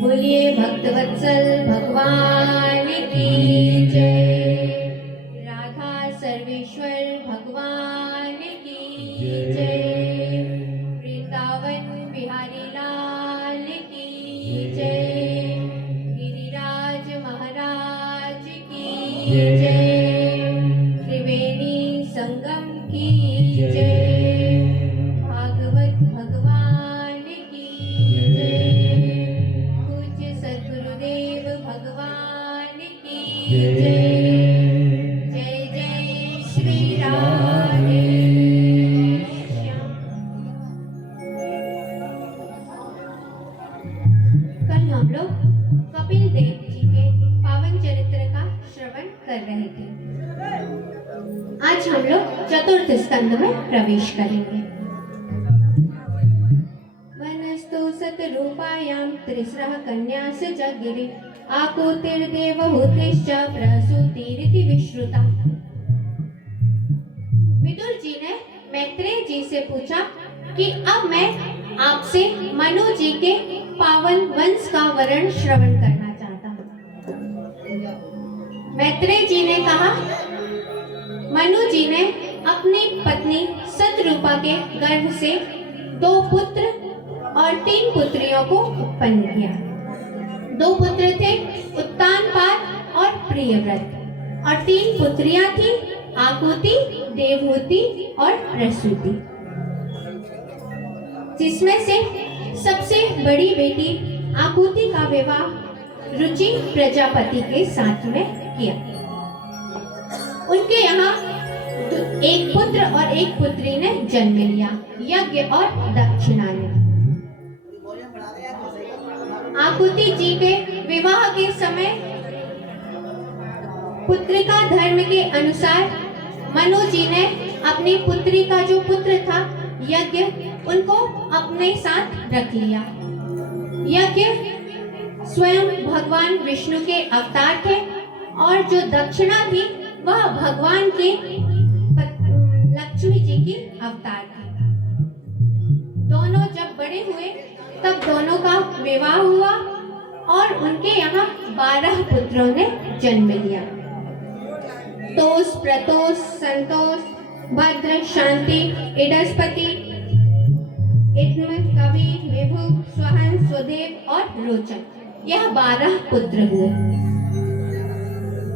बोलिए भक्तवत्सल भगवान की जय। राधा सर्वेश्वर भगवान की जय। वृंदावन बिहारी लाल की जय। गिरिराज महाराज की जय। त्रिवेणी संगम की जय। भागवत भगवान की जय। पूज्य सद्गुरुदेव भगवान की जय। जय जय श्री राधे श्याम। कल हम लोग कपिल देव जी के पावन चरित्र का श्रवण कर रहे थे। आज हम लोग चतुर्थ स्कंद में प्रवेश करेंगे। वनस्तु सतरूपायां त्रिस्रः कन्यास जगिरे आकुतिर्देवहूतिश्च प्रसूतिरिति विश्रुता। विदुर जी ने मैत्रेय जी से पूछा कि अब मैं आपसे मनु जी के पावन वंश का वर्णन श्रवण करना चाहता हूँ। मैत्रेय जी ने कहा, मनु जी ने अपनी पत्नी सतरूपा के गर्भ से 2 पुत्र और 3 पुत्रियों को उत्पन्न किया। 2 पुत्र थे उत्तानपाद और प्रियव्रत और 3 पुत्रियां थी आकुति, देवहूति और प्रसूति, जिसमें से सबसे बड़ी बेटी आकुति का विवाह रुचि प्रजापति के साथ में किया। उनके यहाँ 1 पुत्र और 1 पुत्री ने जन्म लिया, यज्ञ और दक्षिणा ने। आकुति जी के विवाह के समय पुत्रिका धर्म के अनुसार मनु जी ने अपनी पुत्री का जो पुत्र था यज्ञ, उनको अपने साथ रख लिया। यज्ञ स्वयं भगवान विष्णु के अवतार थे और जो दक्षिणा थी वह भगवान के लक्ष्मी जी की अवतार थी। दोनों जब बड़े हुए तब दोनों का विवाह हुआ और उनके यहाँ 12 पुत्रों ने जन्म लिया। तोष, प्रतोष, संतोष, भद्र, शांति, इडस्पति, इद्म, कवि, विभु, स्वहन, स्वदेव और रोचन, यह 12 पुत्र हुए।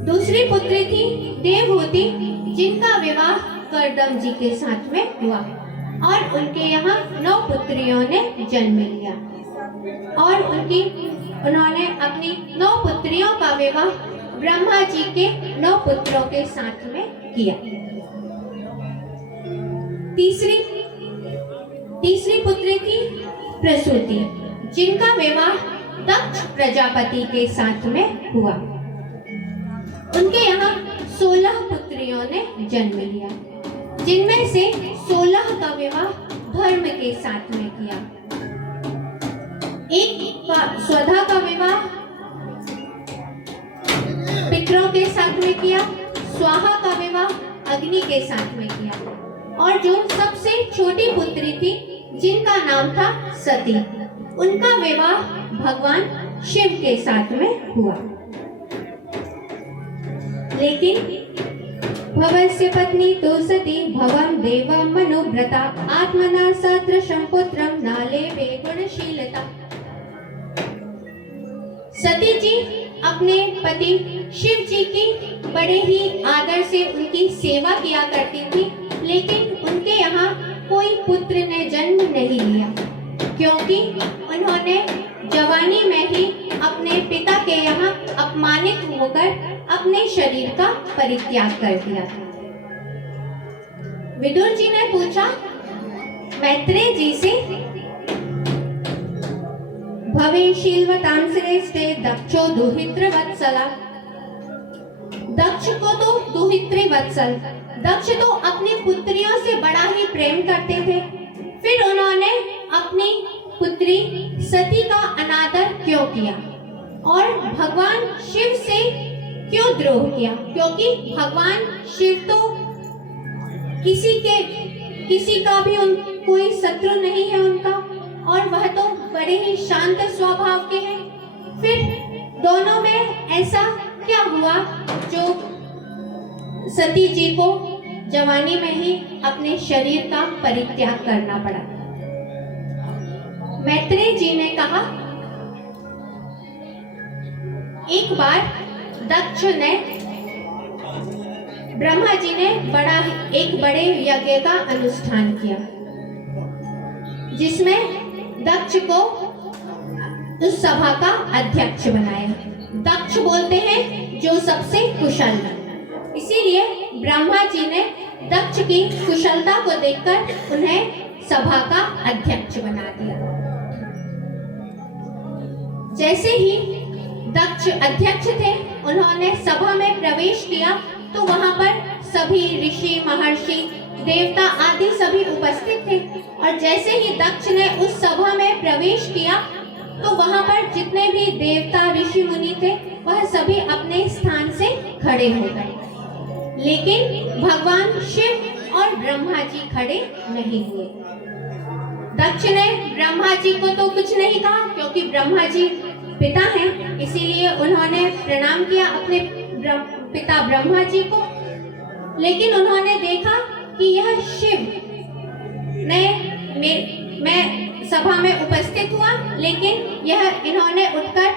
दूसरी पुत्री थी देवहूति, जिनका विवाह कर्दम जी के साथ में हुआ और उनके यहाँ 9 पुत्रियों ने जन्म लिया और उन्होंने अपनी 9 पुत्रियों का विवाह ब्रह्मा जी के 9 पुत्रों के साथ में किया। तीसरी पुत्री थी प्रसूति, जिनका विवाह दक्ष प्रजापति के साथ में हुआ। उनके यहाँ 16 पुत्रियों ने जन्म लिया, जिनमें से 16 का विवाह धर्म के साथ में किया। एक का स्वधा का विवाह पितरों के साथ में किया, स्वाहा का विवाह अग्नि के साथ में किया और जो सबसे छोटी पुत्री थी जिनका नाम था सती, उनका विवाह भगवान शिव के साथ में हुआ। लेकिन भवस्य पत्नी तो सती भवं देवं मनुव्रता आत्मना सदृशं पुत्रं नाले वे गुणशीलता। सती जी अपने पति शिव जी की बड़े ही आदर से उनकी सेवा किया करती थी, लेकिन उनके यहाँ कोई पुत्र ने जन्म नहीं लिया, क्योंकि उन्होंने जवानी में ही अपने पिता के यहाँ अपमानित होकर अपने शरीर का परित्याग कर दिया था। विदुर जी ने पूछा मैत्रेय जी से, भवेशीलवतां श्रेष्ठे दक्षो दुहित्र वत्सला। दक्ष को तो दुहित्री वत्सल, दक्ष तो अपनी पुत्रियों से बड़ा ही प्रेम करते थे, फिर उन्होंने अपनी पुत्री सती का अनादर क्यों किया और भगवान शिव से क्यों द्रोह किया? क्योंकि भगवान शिव तो किसी का भी कोई शत्रु नहीं है उनका, और वह तो बड़े ही शांत स्वभाव के हैं। फिर दोनों में ऐसा क्या हुआ जो सती जी को जवानी में ही अपने शरीर का परित्याग करना पड़ा? मैत्रेय जी ने कहा, एक बार दक्ष ने, ब्रह्मा जी ने एक बड़े यज्ञ का अनुष्ठान किया, जिसमें दक्ष को उस सभा का अध्यक्ष बनाया। दक्ष बोलते हैं जो सबसे कुशल, इसीलिए ब्रह्मा जी ने दक्ष की कुशलता को देखकर उन्हें सभा का अध्यक्ष बना दिया। जैसे ही दक्ष अध्यक्ष थे, उन्होंने सभा में प्रवेश किया तो वहां पर सभी ऋषि, महर्षि, देवता आदि सभी उपस्थित थे, और जैसे ही दक्ष ने उस सभा में प्रवेश किया तो वहां पर जितने भी देवता, ऋषि, मुनि थे, वह सभी अपने स्थान से खड़े हो गए, लेकिन भगवान शिव और ब्रह्मा जी खड़े नहीं हुए। दक्ष ने ब्रह्मा जी को तो कुछ नहीं कहा, क्योंकि ब्रह्मा जी पिता हैं, इसीलिए उन्होंने प्रणाम किया अपने पिता ब्रह्मा जी को। लेकिन उन्होंने देखा कि यह शिव ने मैं सभा में उपस्थित हुआ, लेकिन इन्होंने उठकर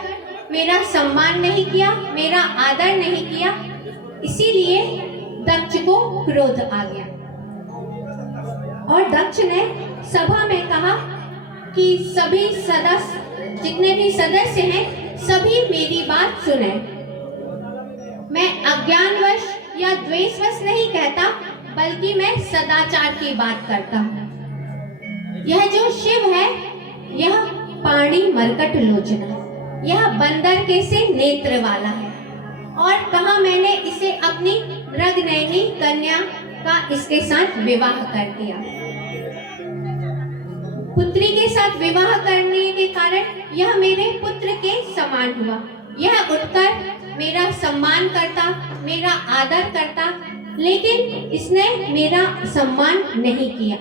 मेरा सम्मान नहीं किया, मेरा आदर नहीं किया, इसीलिए दक्ष को क्रोध आ गया और दक्ष ने सभा में कहा कि सभी सदस्य, जितने भी सदस्य हैं, सभी मेरी बात सुने। मैं अज्ञानवश या द्वेषवश नहीं कहता, बल्कि मैं सदाचार की बात करता हूँ। यह जो शिव है, यह पाणी मरकट लोचना, यह बंदर के से नेत्र वाला है, और कहा मैंने इसे अपनी रगनयनी कन्या का इसके साथ विवाह कर दिया। पुत्री के साथ विवाह करने के कारण यह मेरे पुत्र के समान हुआ। यह उठकर मेरा सम्मान करता, मेरा आदर करता, लेकिन इसने मेरा सम्मान नहीं किया।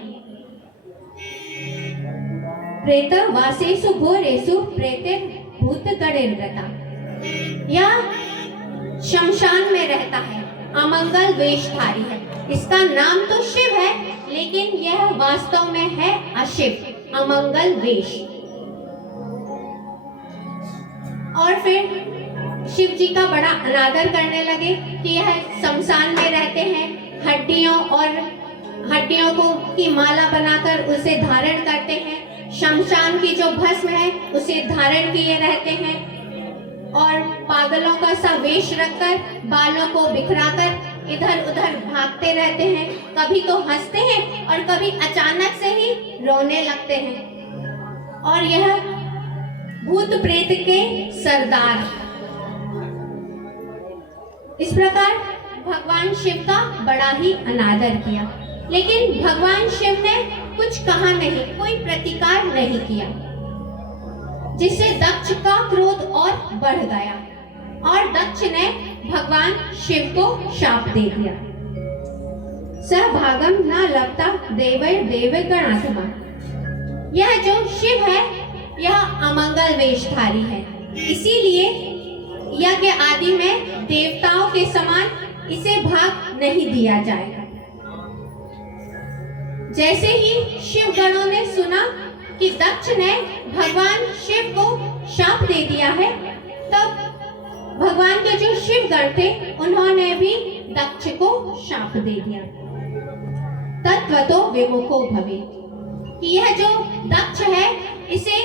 प्रेत वासेषु घोरेषु प्रेते भूत गणेर्व्रता, यह शमशान में रहता है, अमंगल वेशधारी है। इसका नाम तो शिव है, लेकिन यह वास्तव में है अशिव, अमंगल वेश। और फिर शिव जी का बड़ा अनादर करने लगे कि यह शमशान में रहते हैं, हड्डियों को की माला बनाकर उसे धारण करते हैं, शमशान की जो भस्म है उसे धारण किए रहते हैं, और पागलों का सा वेश रखकर बालों को बिखराकर इधर उधर भागते रहते हैं। कभी तो हंसते हैं और कभी अचानक से ही रोने लगते हैं, और यह भूत प्रेत के सरदार। इस प्रकार भगवान शिव का बड़ा ही अनादर किया, लेकिन भगवान शिव ने कुछ कहा नहीं, कोई प्रतिकार नहीं किया, जिससे दक्ष का क्रोध और बढ़ गया, और दक्ष ने भगवान शिव को शाप दे दिया। सहभागम न लपता देवैर देवगणात्मा, यह जो शिव है यह अमंगल वेशधारी है, इसीलिए यज्ञ आदि में देवताओं के समान इसे भाग नहीं दिया जाएगा। जैसे ही शिव गणों ने सुना कि दक्ष ने भगवान शिव को शाप दे दिया है, तब भगवान के जो शिव गण थे उन्होंने भी दक्ष को शाप दे दिया। तत्वतो विमुखो भवेत्, कि यह जो दक्ष है इसे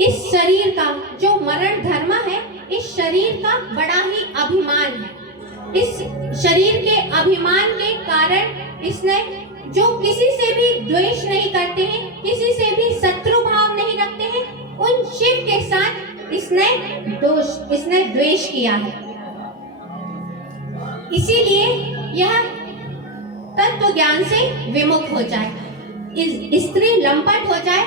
इस शरीर का जो मरण धर्म है, इस शरीर का बड़ा ही अभिमान है। इस शरीर के अभिमान के कारण इसने जो किसी से भी द्वेष नहीं करते हैं, किसी से भी शत्रु भाव नहीं रखते हैं, उन शिव के साथ इसने द्वेष किया है। इसीलिए यह तत्व ज्ञान से विमुख हो जाए, स्त्री लंपट हो जाए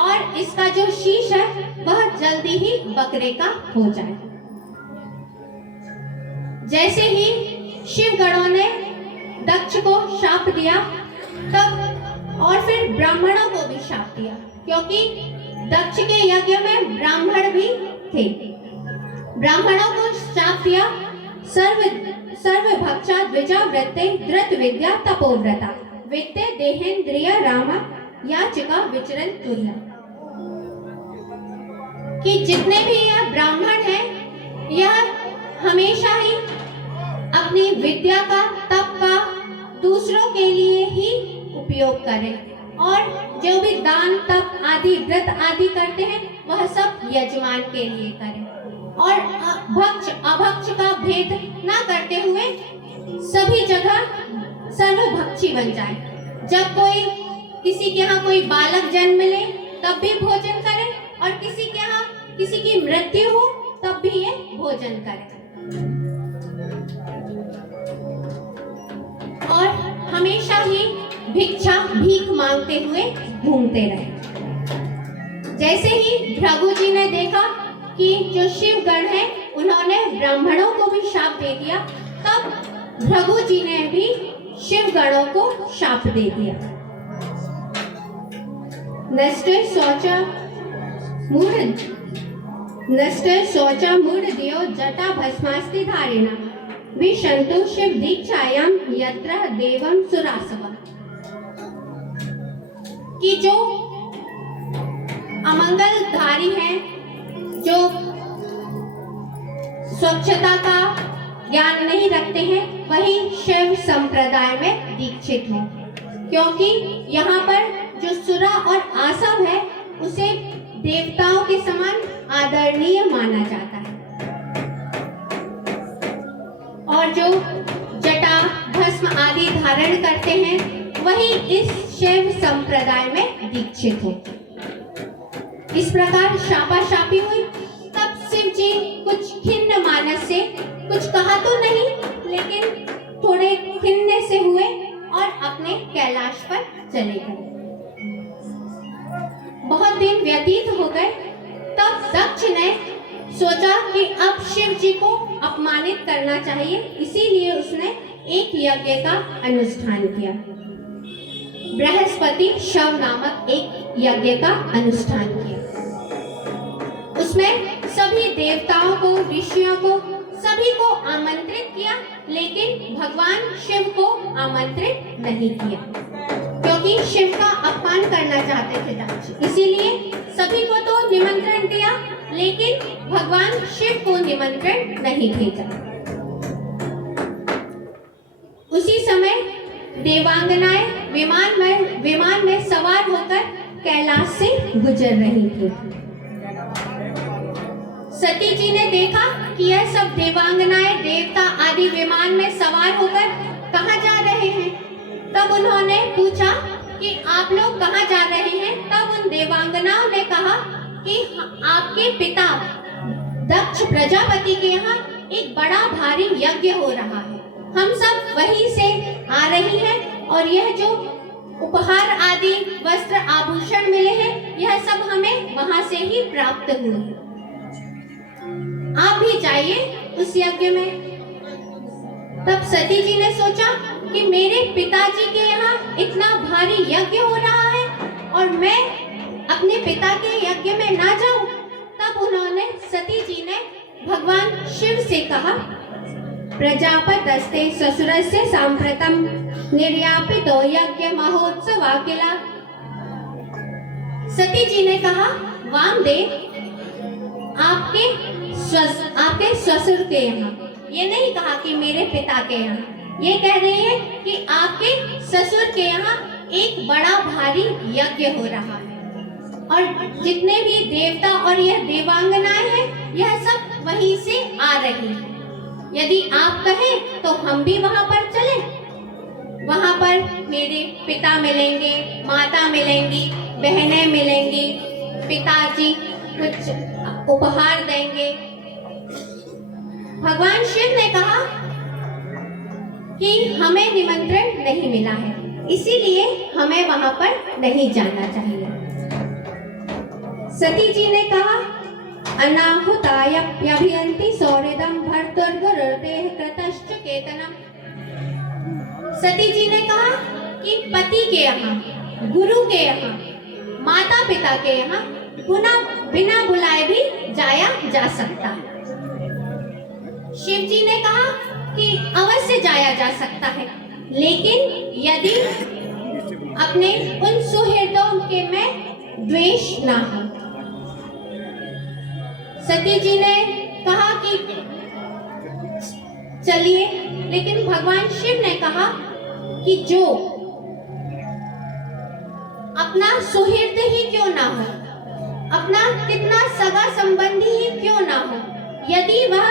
और इसका जो शीश है वह जल्दी ही बकरे का हो जाए। जैसे ही शिव गणों ने दक्ष को शाप दिया तब और फिर ब्राह्मणों को भी शाप दिया, क्योंकि दक्ष के यज्ञ में ब्राह्मण भी थे। ब्राह्मणों को शाप दिया, सर्व भक्षा द्विजा वृत्ते धृत विद्या तपोव्रता वित्ते देहेन्द्रिय राम याचिका विचरण तुर्य, कि जितने भी यह ब्राह्मण हैं यह हमेशा ही अपनी विद्या का तप का दूसरों के लिए ही उपयोग करें और जो भी दान तप आदि व्रत आदि करते हैं वह सब यजमान के लिए करें और भक्ष अभक्ष का भेद ना करते हुए सभी जगह सर्वभक्षी बन जाए। जब कोई किसी के यहाँ कोई बालक जन्म ले तब भी भोजन करे और किसी के यहाँ किसी की मृत्यु हो तब भी ये भोजन करे और हमेशा ही भीख मांगते हुए घूमते रहे। जैसे ही भृगु जी ने देखा कि जो शिव गण है उन्होंने ब्राह्मणों को भी शाप दे दिया, तब भृगु जी ने भी शिव गणों को शाप दे दिया। नष्टे शौचा मूढ़ दियो जटा भस्मास्ति धारिणा विशंतु शिव दीक्षायाम यत्र देवम सुरासवा, कि जो अमंगलधारी है, जो स्वच्छता का ज्ञान नहीं रखते हैं, वही शिव संप्रदाय में दीक्षित हो, क्योंकि यहाँ पर जो सुरा और आसव है उसे देवताओं के समान आदरणीय माना जाता है और जो जटा भस्म आदि धारण करते हैं वही इस शिव संप्रदाय में दीक्षित हो। इस प्रकार शापाशापी हुई। तब शिव जी कुछ खिन्न मानस से, कुछ कहा तो नहीं लेकिन थोड़े खिन्न से हुए और अपने कैलाश पर चले गए। बहुत दिन व्यतीत हो गए, तब दक्ष ने सोचा कि अब शिव जी को अपमानित करना चाहिए, इसीलिए उसने एक यज्ञ का अनुष्ठान किया। बृहस्पति शव नामक एक यज्ञ का अनुष्ठान किया। उसमें सभी देवताओं को, ऋषियों को, सभी को आमंत्रित किया, लेकिन भगवान शिव को आमंत्रित नहीं किया, क्योंकि शिव का अपमान करना चाहते थे दक्ष। इसीलिए सभी को तो निमंत्रण दिया, लेकिन भगवान शिव को निमंत्रण नहीं भेजा। उसी समय देवांगनाएं विमान में सवार होकर कैलाश से गुजर रही थी। सती जी ने देखा कि यह सब देवांगनाएं, देवता आदि विमान में सवार होकर कहाँ जा रहे हैं। तब उन्होंने पूछा कि आप लोग कहाँ जा रहे हैं। तब उन देवांगनाओं ने कहा कि आपके पिता दक्ष प्रजापति के यहाँ एक बड़ा भारी यज्ञ हो रहा है, हम सब वहीं से आ रही हैं और यह जो उपहार आदि वस्त्र आभूषण मिले हैं यह सब हमें वहां से ही प्राप्त हुए। आप भी जाइए उस यज्ञ में। तब सती जी ने सोचा कि मेरे पिताजी के यहाँ इतना भारी यज्ञ हो रहा है और मैं अपने पिता के यज्ञ में ना जाऊं। तब उन्होंने, सती जी ने भगवान शिव से कहा, प्रजापतस्ते ससुरस्य सांप्रतम निर्यापितो यज्ञ महोत्सवाकिला। सती जी ने कहा, वामदेव, आपके आपके ससुर के यहाँ, ये नहीं कहा कि मेरे पिता के यहाँ, ये कह रही है कि आपके ससुर के यहाँ एक बड़ा भारी यज्ञ हो रहा है और जितने भी देवता और यह देवांगनाएं हैं यह सब वहीं से आ रही हैं। यदि आप कहें तो हम भी वहां पर चलें। वहां पर मेरे पिता मिलेंगे, माता मिलेंगी, बहनें मिलेंगी, पिताजी कुछ उपहार देंगे। भगवान शिव ने कहा कि हमें निमंत्रण नहीं मिला है, इसीलिए हमें वहां पर नहीं जाना चाहिए। सती जी ने कहा अनाहुतायप्यभियन्ति सौहृदं भर्तुर्गुरुर्देह कृतश्च केतनम्। सती जी ने कहा कि पति के यहाँ, गुरु के यहाँ, माता पिता के यहाँ बिना बुलाए भी जाया जा सकता है। शिव जी ने कहा कि अवश्य जाया जा सकता है, लेकिन यदि अपने उन सुहृदों के में द्वेष ना हो। सती जी ने कहा कि चलिए, लेकिन भगवान शिव ने कहा कि जो अपना सुहृद ही क्यों ना हो, अपना कितना सगा संबंधी ही क्यों ना हो, यदि वह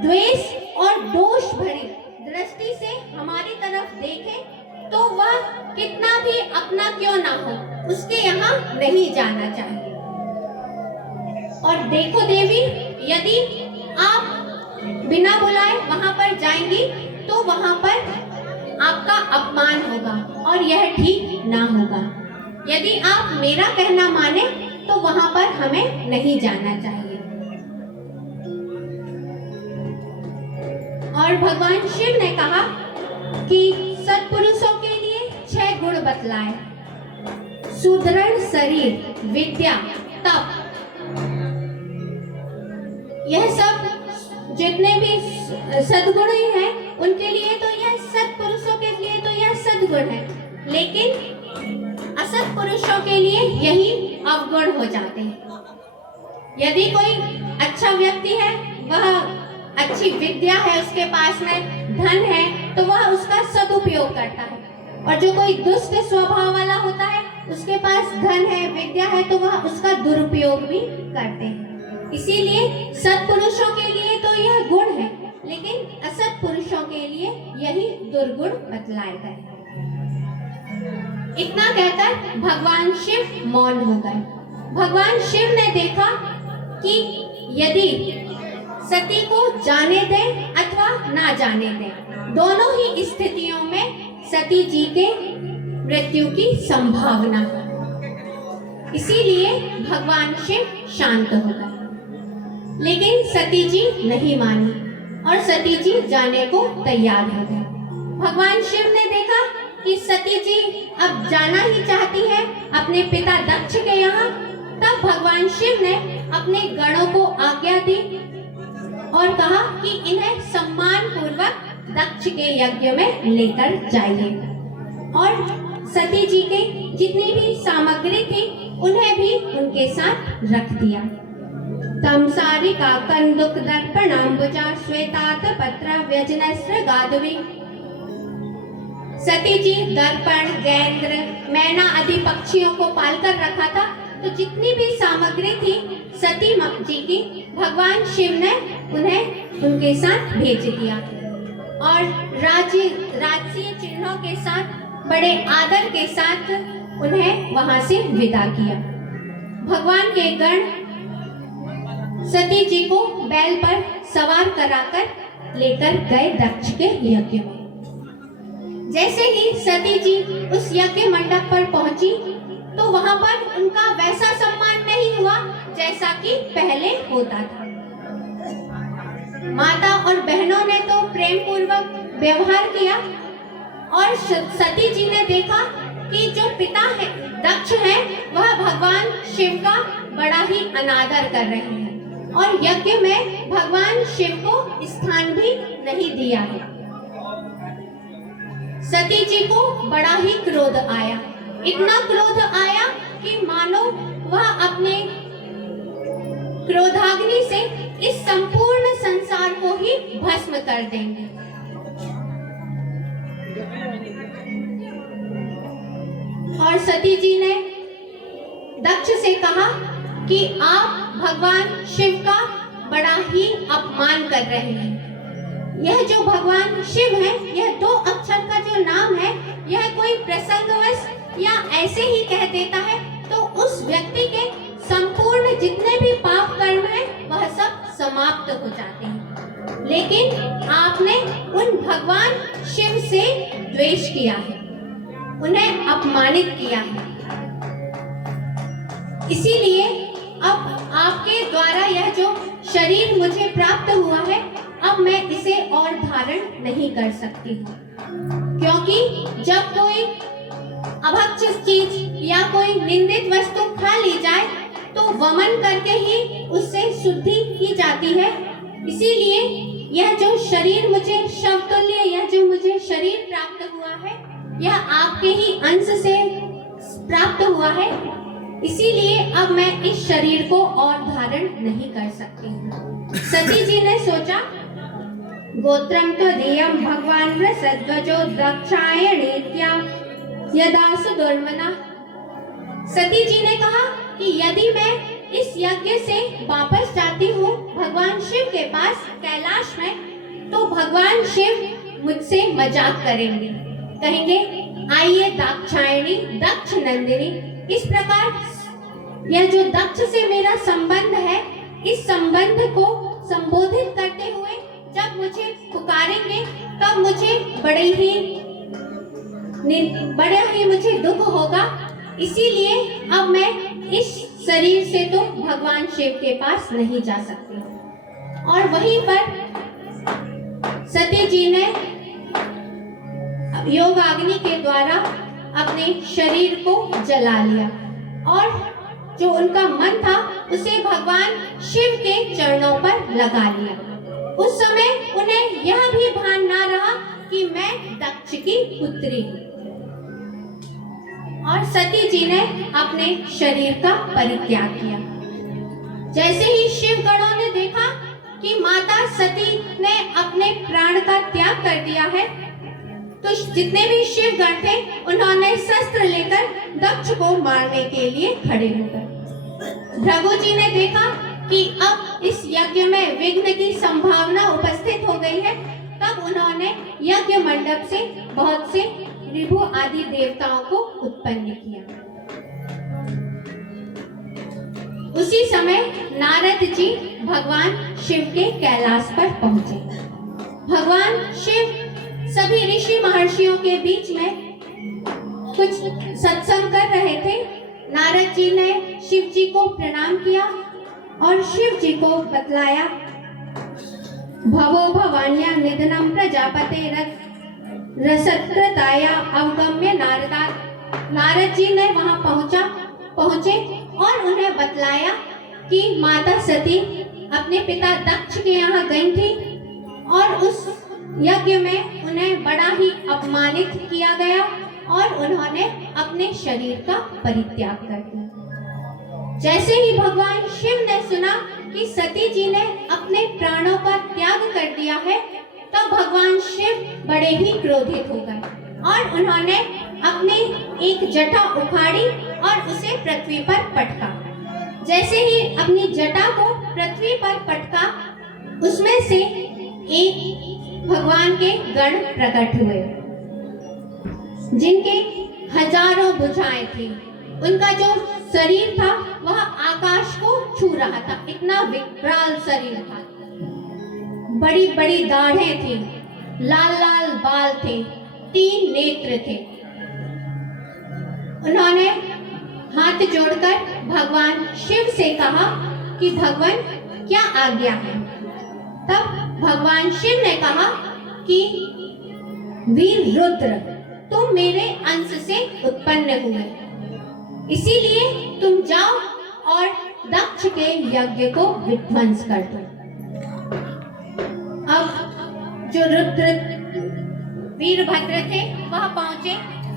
द्वेष और दोष भरी दृष्टि से हमारी तरफ देखे तो वह कितना भी अपना क्यों ना हो, उसके यहाँ नहीं जाना चाहिए। और देखो देवी, यदि आप बिना बुलाए वहां पर जाएंगी तो वहां पर आपका अपमान होगा और यह ठीक ना होगा। यदि आप मेरा कहना माने तो वहां पर हमें नहीं जाना चाहिए। और भगवान शिव ने कहा कि सत्पुरुषों के लिए 6 गुण बतलाए: सुदृढ़ शरीर, विद्या, तप। यह सब जितने भी सद्गुण हैं उनके लिए तो यह सत्पुरुषों के लिए तो यह सद्गुण है, लेकिन असत्पुरुषों के लिए यही अवगुण हो जाते हैं। यदि कोई अच्छा व्यक्ति है, वह अच्छी विद्या है, उसके पास में धन है, तो वह उसका सदुपयोग करता है। और जो कोई दुष्ट स्वभाव वाला होता है, उसके पास धन है, विद्या है, तो वह उसका दुरुपयोग भी करते हैं। इसीलिए सत्पुरुषों के लिए तो यह गुण है, लेकिन असत्पुरुषों के लिए यही दुर्गुण बतलाए गए। इतना कहकर भगवान शिव मौन हो गए। भगवान शिव ने देखा कि यदि सती को जाने दें अथवा ना जाने दें, दोनों ही स्थितियों में सती जी के मृत्यु की संभावना है। इसीलिए भगवान शिव शांत हो गए। लेकिन सती जी नहीं मानी और सती जी जाने को तैयार हो गए। भगवान शिव ने देखा कि सती जी अब जाना ही चाहती है अपने पिता दक्ष के यहाँ। तब भगवान शिव ने अपने गणों को आज्ञा दी और कहा कि इन्हें सम्मान पूर्वक दक्ष के यज्ञ में लेकर जाइए। और सती जी के जितनी भी सामग्री थी उन्हें भी उनके साथ रख दिया। तमसारिका कंदुक दर्पणाम्बुजा श्वेतात पत्र व्यजनस्र गादवी। सती जी दर्पण, गेंद्र, मैना आदि पक्षियों को पालकर रखा था। तो जितनी भी सामग्री थी सती जी की, भगवान शिव ने उन्हें उनके साथ भेज दिया और राजसीय चिन्हों के साथ बड़े आदर के साथ उन्हें वहां से विदा किया। भगवान के गण सती जी को बैल पर सवार कराकर लेकर गए दक्ष के यज्ञ में। जैसे ही सती जी उस यज्ञ मंडप पर पहुंची तो वहां पर उनका वैसा सम्मान नहीं हुआ जैसा कि पहले होता था। माता और बहनों ने तो प्रेम पूर्वक व्यवहार किया और सती जी ने देखा कि जो पिता है दक्ष है वह भगवान शिव का बड़ा ही अनादर कर रहे हैं और यज्ञ में भगवान शिव को स्थान भी नहीं दिया है। सती जी को बड़ा ही क्रोध आया, इतना क्रोध आया कि मानो वह अपने क्रोधाग्नि से इस संपूर्ण संसार को ही भस्म कर देंगे। और सती जी ने दक्ष से कहा कि आप भगवान शिव का बड़ा ही अपमान कर रहे हैं। यह जो भगवान शिव है, यह 2 अक्षर का जो नाम है, यह कोई प्रसंगवश या ऐसे ही कह देता है तो उस व्यक्ति के संपूर्ण जितने भी पाप कर्म हैं वह सब समाप्त हो जाते हैं। लेकिन आपने उन भगवान शिव से द्वेष किया है, उन्हें अपमानित किया है। इसीलिए अब आपके द्वारा यह जो शरीर मुझे प्राप्त हुआ है, अब मैं इसे और धारण नहीं कर सकती हूँ, क्योंकि जब कोई अभक्ष्य चीज या कोई निंदित वस्तु खा ली जाए तो वमन करके ही उससे शुद्धि की जाती है। इसीलिए यह जो शरीर मुझे शवतुल्य, यह जो मुझे शरीर प्राप्त हुआ है, यह आपके ही अंश से प्राप्त हुआ है। इसीलिए अब मैं इस शरीर को और धारण नहीं कर सकती हूँ। सती जी ने सोचा, गोत्रम तो दियम भगवान वृषध्वजो दक्षायणीत्या यदा सुदुर्मना। सती जी ने कहा कि यदि मैं इस यज्ञ से वापस जाती हूँ भगवान शिव के पास कैलाश में, तो भगवान शिव मुझसे मजाक करेंगे, कहेंगे आइए दाक्षायणी, दक्ष नंदिनी। इस प्रकार यह जो दक्ष से मेरा संबंध है, इस संबंध को संबोधित करते हुए जब मुझे पुकारेंगे तब मुझे बड़ा ही मुझे दुख होगा। इसीलिए अब मैं इस शरीर से तो भगवान शिव के पास नहीं जा सकती। और वहीं पर सती जी ने योगाग्नि के द्वारा अपने शरीर को जला लिया और जो उनका मन था उसे भगवान शिव के चरणों पर लगा लिया। उस समय उन्हें यह भी भान ना रहा कि मैं दक्ष की पुत्री हूँ। और सती जी ने अपने शरीर का परित्याग किया। जैसे ही शिव गणों ने देखा कि माता सती ने अपने प्राण का त्याग कर दिया है, तो जितने भी शिव गण थे उन्होंने शस्त्र लेकर दक्ष को मारने के लिए खड़े हो गए। भृगु जी ने देखा कि अब इस यज्ञ में विघ्न की संभावना उपस्थित हो गई है, तब उन्होंने यज्ञ मंडप से बहुत से ऋभु आदि देवताओं को उत्पन्न किया। उसी समय नारद जी भगवान शिव के कैलाश पर पहुंचे। भगवान शिव सभी ऋषि महर्षियों के बीच में कुछ सत्संग कर रहे थे। नारद जी ने शिव जी को प्रणाम किया और शिव जी को बतलाया, भवो भवान्या निधनम प्रजापते रसत्रताया अवगम्य नारदा। नारद जी ने वहां पहुंचे और उन्हें बतलाया कि माता सती अपने पिता दक्ष के यहाँ गई थी और उस यज्ञ में उन्हें बड़ा ही अपमानित किया गया और उन्होंने अपने शरीर का परित्याग कर दिया। जैसे ही भगवान शिव ने सुना कि सती जी ने अपने प्राणों का त्याग कर दिया है, तब भगवान शिव बड़े ही क्रोधित हो गए और उन्होंने अपनी एक जटा उखाड़ी और उसे पृथ्वी पर पटका। जैसे ही अपनी जटा को पृथ्वी पर पटका, उसमें से एक भगवान के गण प्रकट हुए, जिनके हजारों भुजाएं थी। उनका जो शरीर था वह आकाश को छू रहा था, इतना विकराल शरीर था। बड़ी बड़ी दाढ़ें थी, लाल लाल बाल थे, 3 नेत्र थे। उन्होंने हाथ जोड़कर भगवान शिव से कहा कि भगवान क्या आज्ञा है। तब भगवान शिव ने कहा कि वीर रुद्र, तुम मेरे अंश से उत्पन्न हुए, इसीलिए तुम जाओ और दक्ष के यज्ञ को विध्वंस कर दो। अब जो रुद्र वीरभद्र थे वह पहुंचे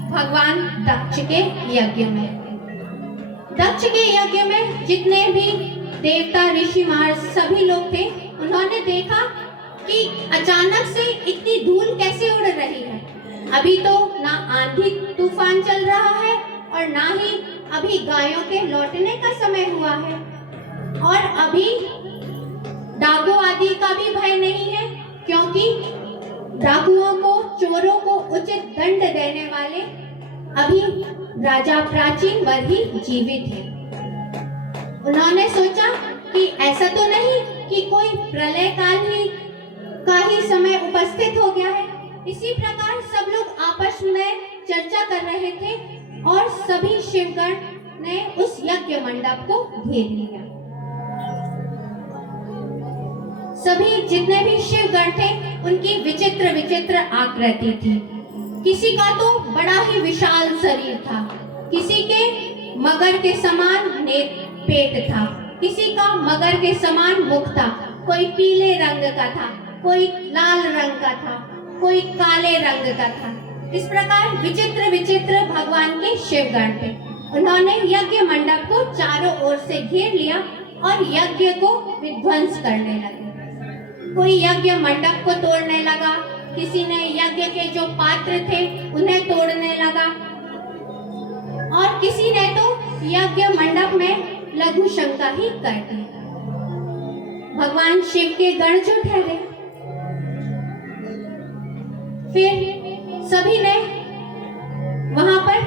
भगवान दक्ष के यज्ञ में। दक्ष के यज्ञ में जितने भी देवता, ऋषि, महाराज सभी लोग थे, उन्होंने देखा कि अचानक से इतनी धूल कैसे उड़ रही है। अभी तो ना आंधी तूफान चल रहा है और ना ही अभी गायों के लौटने का समय हुआ है, और अभी डाकू आदि का भी भय नहीं है, क्योंकि डाकुओं को, चोरों को उचित दंड देने वाले अभी राजा प्राचीन वर ही जीवित है। उन्होंने सोचा कि ऐसा तो नहीं कि कोई प्रलय काल का ही समय उपस्थित हो गया है। इसी प्रकार सब लोग आपस में चर्चा कर रहे थे और सभी शिवगण ने उस यज्ञ मंडप को घेर लिया। सभी जितने भी शिवगण थे उनकी विचित्र विचित्र आकृति थी। किसी का तो बड़ा ही विशाल शरीर था, किसी के मगर के समान पेट था, किसी का मगर के समान मुख था, कोई पीले रंग का था, कोई लाल रंग का था, कोई काले रंग का था। इस प्रकार विचित्र विचित्र भगवान के शिवगण थे। उन्होंने यज्ञ मंडप को चारों ओर से घेर लिया और यज्ञ को विध्वंस करने लगे। कोई यज्ञ मंडप को तोड़ने लगा, किसी ने यज्ञ के जो पात्र थे उन्हें तोड़ने लगा, और किसी ने तो यज्ञ मंडप में लघु शंका ही कर दी। भगवान शिव के गण जो ठहरे, फिर सभी ने वहां पर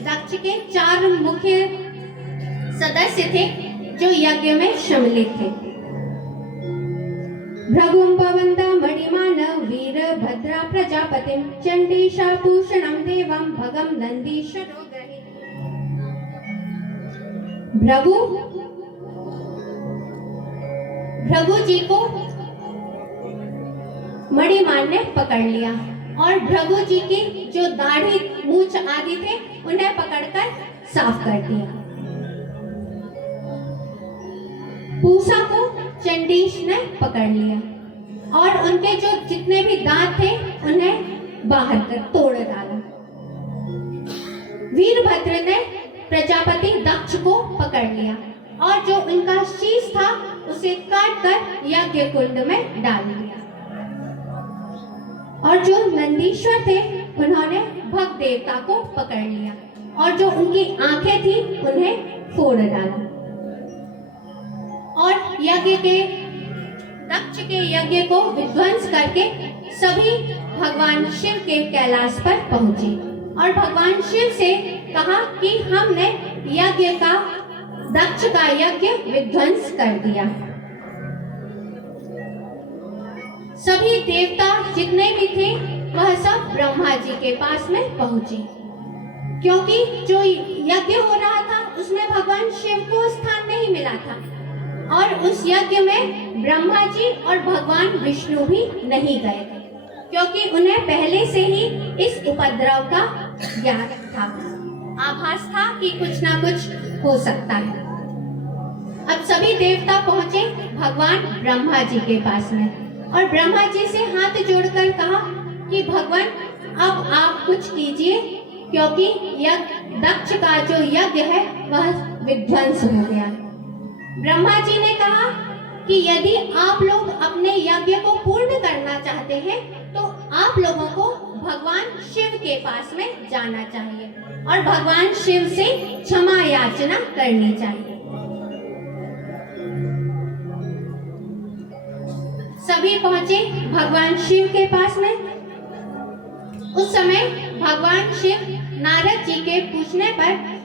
दक्ष के चार मुख्य सदस्य थे जो यज्ञ में सम्मिलित थे। भृगुं पवन्त मणिमान वीरभद्रा प्रजापतिं चंडीशा पूषणं देवं भगं नंदीश्वरो ग्रहीत। भृगु जी को मणिमान ने पकड़ लिया और भृगु जी की जो दाढ़ी, मूछ आदि थे उन्हें पकड़कर साफ कर दिया। पूषा को चंडीश ने पकड़ लिया और उनके जो जितने भी दांत थे उन्हें बाहर कर तोड़ डाला। वीरभद्र ने प्रजापति दक्ष को पकड़ लिया और जो उनका शीश था उसे काट कर यज्ञ कुंड में डाल दिया, और जो नंदीश्वर थे उन्होंने भग देवता को पकड़ लिया और जो उनकी आंखें थी उन्हें फोड़ डाला, और दक्ष के यज्ञ को विध्वंस करके सभी भगवान शिव के कैलाश पर पहुंचे और भगवान शिव से कहा कि हमने दक्ष का यज्ञ विध्वंस कर दिया। सभी देवता जितने भी थे वह सब ब्रह्मा जी के पास में पहुंचे, क्योंकि जो यज्ञ हो रहा था उसमें भगवान शिव को स्थान नहीं मिला था, और उस यज्ञ में ब्रह्मा जी और भगवान विष्णु भी नहीं गए थे, क्योंकि उन्हें पहले से ही इस उपद्रव का ज्ञान था, आभास था कि कुछ ना कुछ हो सकता है। अब सभी देवता पहुंचे भगवान ब्रह्मा जी के पास में और ब्रह्मा जी से हाथ जोड़कर कहा कि भगवान अब आप कुछ कीजिए, क्योंकि दक्ष का जो यज्ञ है वह विध्वंस हो गया। ब्रह्मा जी ने कहा कि यदि आप लोग अपने यज्ञ को पूर्ण करना चाहते हैं तो आप लोगों को भगवान शिव के पास में जाना चाहिए और भगवान शिव से क्षमा याचना करनी चाहिए। सभी पहुंचे भगवान शिव के पास में। उस समय भगवान शिव नारद जी के पूछने पर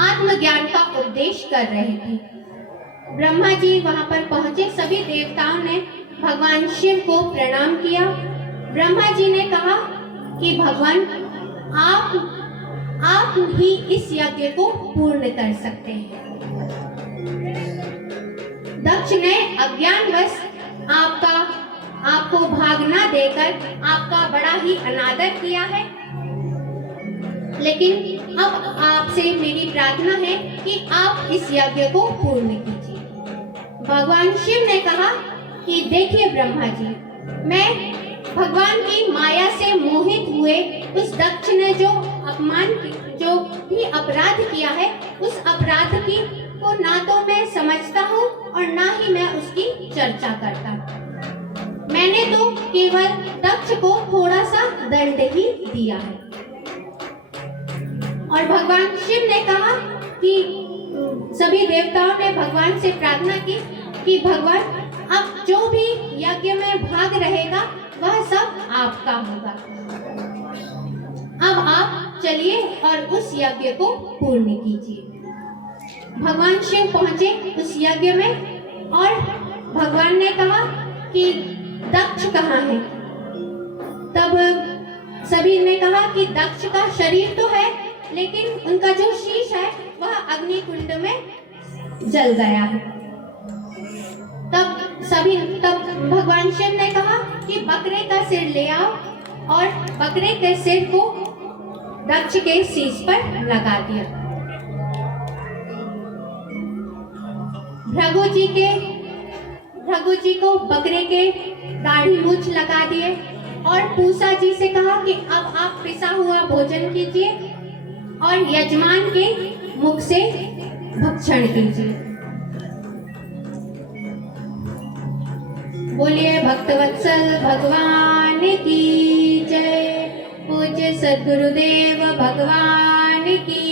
आत्मज्ञान का उपदेश कर रहे थे। ब्रह्मा जी वहां पर पहुंचे, सभी देवताओं ने भगवान शिव को प्रणाम किया। ब्रह्मा जी ने कहा कि भगवान आप ही इस यज्ञ को पूर्ण कर सकते हैं। दक्ष ने अज्ञानवश आपको भाग ना देकर आपका बड़ा ही अनादर किया है, लेकिन अब आपसे मेरी प्रार्थना है कि आप इस यज्ञ को पूर्ण कीजिए। भगवान शिव ने कहा कि देखिए ब्रह्मा जी, मैं भगवान की माया से मोहित हुए उस दक्ष ने जो अपमान जो भी अपराध किया है उस अपराध की को ना तो मैं समझता हूँ और ना ही मैं उसकी चर्चा करता। मैंने तो केवल दक्ष को थोड़ा सा दंड ही दिया है। और भगवान शिव ने कहा कि सभी देवताओं ने भगवान से प्रार्थना की कि भगवान अब जो भी यज्ञ में भाग रहेगा वह सब आपका होगा। अब आप चलिए और उस यज्ञ को पूर्ण कीजिए। भगवान शिव पहुंचे उस यज्ञ में और भगवान ने कहा कि दक्ष कहाँ है। तब सभी ने कहा कि दक्ष का शरीर तो है लेकिन उनका जो शीश है वह अग्नि कुंड में जल गया है। तब भगवान शिव ने कहा कि बकरे का सिर ले आओ और बकरे के सिर को दक्ष के शीश पर लगा दिया। भृगु जी को बकरे के दाढ़ी मूछ लगा दिए और पूषा जी से कहा कि अब आप पिसा हुआ भोजन कीजिए और यजमान के मुख से भक्षण कीजिए। बोलिए भक्तवत्सल भगवान की जय। पूज्य सद्गुरुदेव भगवान की